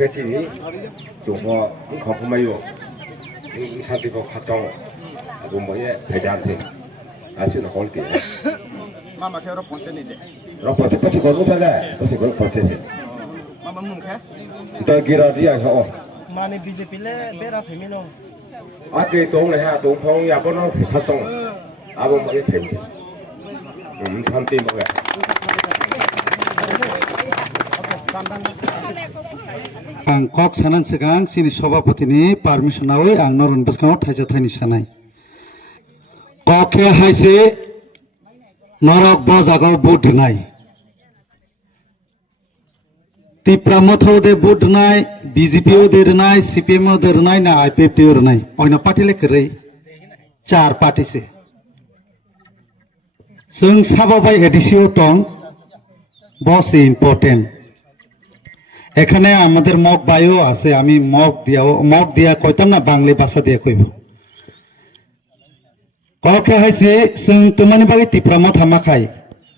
회진이 요거 거품마요 인사되고 각종 뭐에 배자한테 아시는 걸게 Mama kêu nó còn chân này đấy. 러버 똑같이 걸고 살래 그것이 그걸 걸때 Mama mùng khé. 또 기라리야 혀 mà này BJP là bé ra phải mình 아그 동네 하 동풍 야보는 각종 아보 뭐에 뱀지 참띠 뭐야 ang kok sanan segang sini sabapati ni permission awe ang noron baskang thaja thani sanai kok ke haise norok bojagao bud nai tipra mothau de bud nai BJP o de nai CPM o de nai na IPP o nai oina party le krei char party se sung sababai edisio tong boss important এখানে আমাদের mug বায়ু আছে আমি mug দিয়া কইতাম না বাংলা ভাষা দিয়ে কইব ককে হইছে जों তোমানি বাগে তিপ্রামো থামা খাই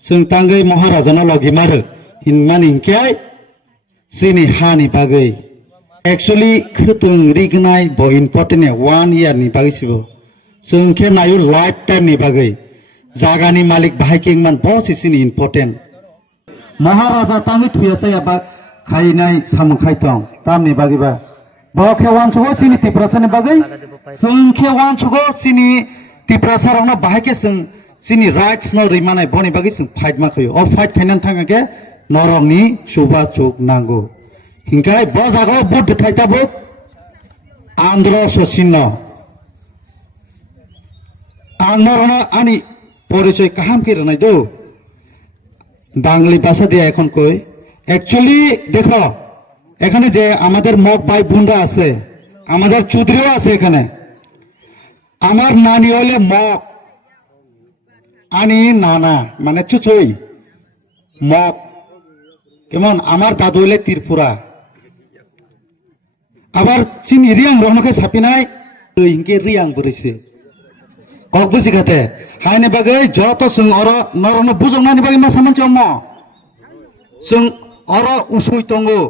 जों তাঙ্গৈ মহারাজানা লগি মারো হিনমান ইনকাই সিনি হানি বাগে एक्चुअली खतुं रिगनाय ब इम्पोर्टेन्ट 1 ইয়ার नि बागे सिबो जों के नायु लाइफ टाइम नि बागे जागानि मालिक बाहायकिं मान बस सिनि इम्पोर्टेन्ट महाराजा तांगै थुयासै आबा खाइनाय सामु खाइथं तामनि बागैबा बखेवान सुगो सिनि तिप्रासानि बागै जों खेवान सुगो सिनि तिप्रासारावना बाहायके जों सिनि राइट्स न रैमानाय बनि बागै जों फाइट माखयो अ फाइट फाइनान थांगाके नरंनि सुबा चुक नांगौ हिंकाय बजागो बुद्ध थाइताबो आंध्र सचिन्न आंध्रना आनि परिचय काहाम किरनाय दो बांगली भाषा দিয়ে এখন কই एक्चुअली देखो এখানে যে আমাদের মগ ভাই বোনরা আছে আমাদের চৌধুরীও আছে এখানে আমার নানি হলে মগ আনি নানা মানে চুচুই মগ কেমন আমার দাদু হলে ত্রিপুরা আবার চিনি রিয়াং রহনকে ছাপিনাই ইনকে রিয়াং বরিছে কক বুঝি খাতে হাইনে বাগে যত जों অর নরন বুজংনানি বাগে मा सामोन चम जों অর উসুই তঙ্গো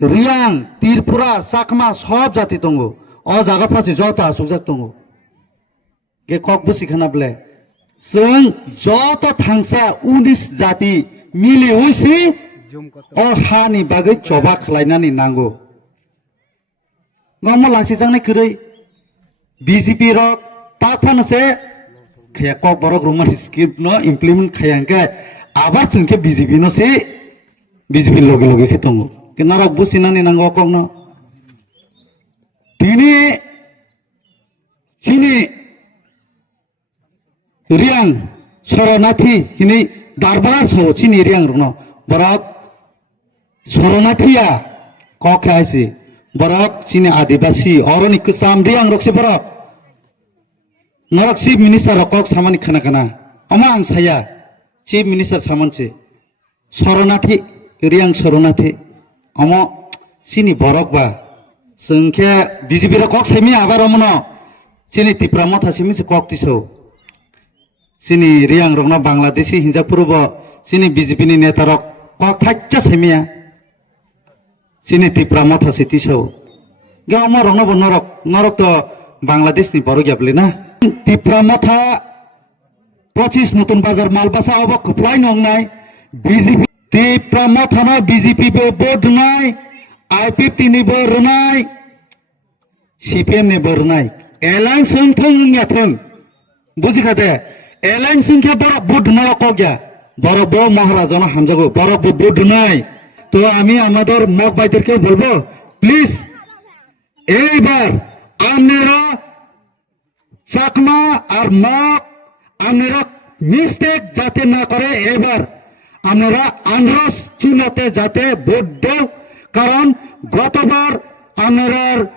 রিয়াং ত্রিপুরা চাকমা সব জাতি তঙ্গো অ জায়গা ফাছে যত আসুজাক তঙ্গো গে কক বুঝি খানাবলে जों যত থাংসা 19 জাতি মিলে হইছে অ হানি বাগে চবা খলাইনানি নাঙ্গো গম লাসি জাংনাय खरै BJP रक ताफानसे खया कक बरक रुमार स्क्रिप्ट न इम्प्लिमेंट खयांके आबार जोंके BJP न से BJP लगे लगे खेतंगो के नारक बुसिनानि नांगो कम न दिने चिनि रियां शरणार्थी हिनि दरबार सो चिनि रियां रनो बरक शरणार्थिया कक आइसि बरक चिनि आदिवासी अरनि कसाम रियां रक्से बरक नरक चीफ मिनिस्टार कक सामानि खाना खाना अमा आं साया चीफ मिनिस्टार सामनसे शरणार्थी रियां शरणार्थी अम सिनि बरक बा जोंखे BJP र कक सेमि आबार अमन सिनि तिप्रा मथा सेमि से कक तिसौ सिनि रियां रगना बांग्लादेशी हिंजापुरबो सिनि BJP नि नेता रक कक थाच्चा सेमिया सिनि तिप्रा मथा से तिसौ गे अम रगना नरक नरक तो बांग्लादेश नि बरक याबले ना तिप्रा मथा 25 नतुन बाजार मालबासा अब खुप्लाय नंगनाय BJP तिप्रा मथाना BJP बो बोर्ड नाय IPP नि बो रनाय CPM नि बो रनाय एलाइन संथं याथं बुझिखाते एलाइन संख्या बड़ बोर्ड ना कगया बड़ बो महाराजाना हामजागो बड़ बो बोर्ड नाय तो আমি আমাদের মগ ভাইদেরকে বলবো প্লিজ এইবার আপনারা চাকমা আর মগ আপনারা মিস্টেক যাতে না করে এবার আপনারা আন্দ্রস চিহ্নতে যাতে ভোট দেও কারণ গতবার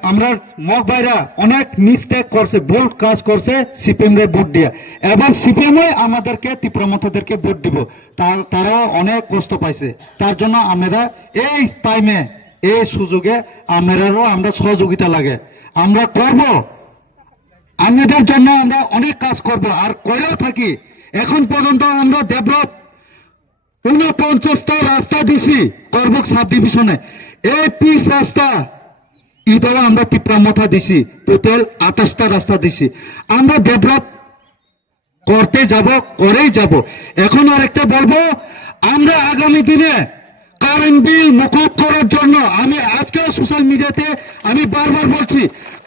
আমরা মগ ভাইরা অনেক মিস্টেক করছে ভুল কাজ করছে সিপিএম রে ভোট দিয়া এবার সিপিএম আমাদেরকে তীব্রমতাদেরকে ভোট দিব তারা অনেক কষ্ট পাইছে তার জন্য আমরা এই টাইমে এই সুযোগে আমরা সহযোগিতা লাগে আমরা করব আপনাদের জন্য আমরা অনেক কাজ করব আর করেও থাকি এখন পর্যন্ত আমরা ডেভেলপ 49টা রাস্তা দিছি করবক সাব ডিভিশনে এই পিস রাস্তা এটাও আমরা টিপ্রামথা দিছি, টোটাল 28টা রাস্তা দিছি। আমরা ডেভেলপ করতে যাব, করেই যাব। এখন আরেকটা বলবো, আমরা আগামী দিনে কারেন্ট বিল মকুব করার জন্য, আমি আজকেও সোশ্যাল মিডিয়াতে আমি বারবার বলছি,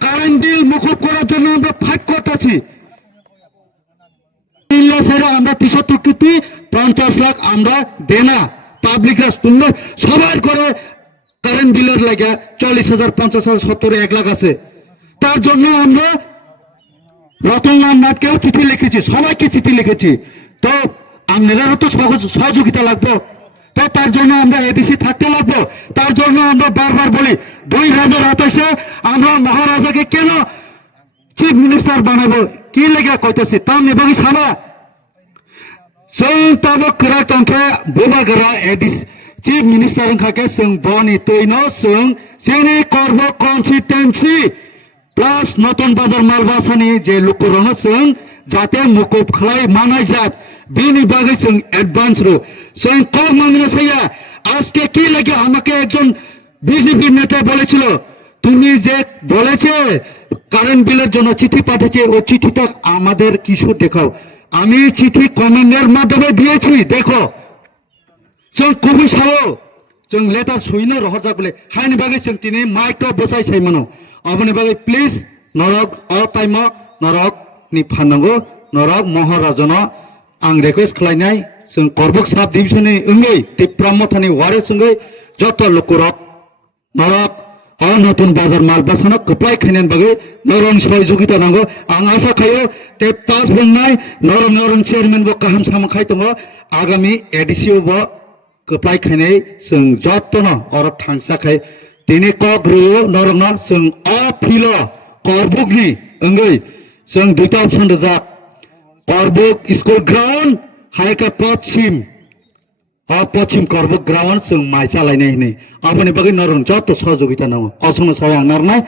কারেন্ট বিল মকুব করার জন্য আমরা ফাইট করতেছি। আমরা 73 কোটি 50 লাখ আমরা দেনা পাবলিকরা, তোমরা সবার করে কারেন্ট বিলের লাগে 40,000 50,000 70 1 লাখ আছে। তার জন্য আমরা রতনলাল নাথকেও চিঠি লিখেছি, সবাইকে চিঠি লিখেছি। তো আপনাদেরও তো সহযোগিতা লাগবে, তো তার জন্য আমরা এডিসি থাকতে লাগবো। তার জন্য আমরা বারবার বলি 2028-এ আমরা মহারাজাকে কেন চিফ মিনিস্টার বানাবো, কি লেগে কইতেছি তাম এবং সামা जों ताबो करा तंखे बोबा गरा एडिस चीफ मिनिस्टर खाके जों बनि तैनो जों जेने करब कन्सिस्टेंसी प्लस नतन बाजार मालबासानि जे लुकुरनो जों जाते मुकुब खलाय मानाय जात बिनि बागै जों एडभान्स रो जों कम मांगनो साया আজকে কি লাগে আমাকে একজন বিজেপি নেতা বলেছিল, তুমি যে বলেছে কারেন্ট বিলের জন্য চিঠি পাঠিয়েছে, ওই চিঠিটা আমাদের কিছু দেখাও। আমি চিঠি কমেন্টের মাধ্যমে দিয়েছি, দেখো। जों कबि सावो जों लेटार सुइनो रहजा बले हाइनि बागै जों तिनि माइक तो बसाय साइमानो अबनि बागै प्लिज नरक अ टाइम नरक नि फाननांगौ नरक महाराजनो आं रिक्वेस्ट खालायनाय जों करबक साब डिभिजननि ओंगै तिप्रामथानि वारे जोंगै जत लुकुरक नरक अ नतुन बाजार मालबासानो कप्लाय खायनायनि बागै नरन सहयोगिता नांगौ। आं आशा खायो ते पास बुंनाय नरन चेयारमेन बो गाहाम सामखाय दङ आगामी एडिसिअ बो कप्लाय खायनाय जों जतन और थांसाखाय दिनै कग्रुयो नरना जों अ फिल करबुकनि ओंगै जों दुइटा अपसन रोजाब करबुक स्कुल ग्राउन्ड हायका पश्चिम करबुक ग्राउन्ड जों माइ चालायनाय नै आबनि बागै नरन जत सहयोगिता नांगौ असम साय आं नारनाय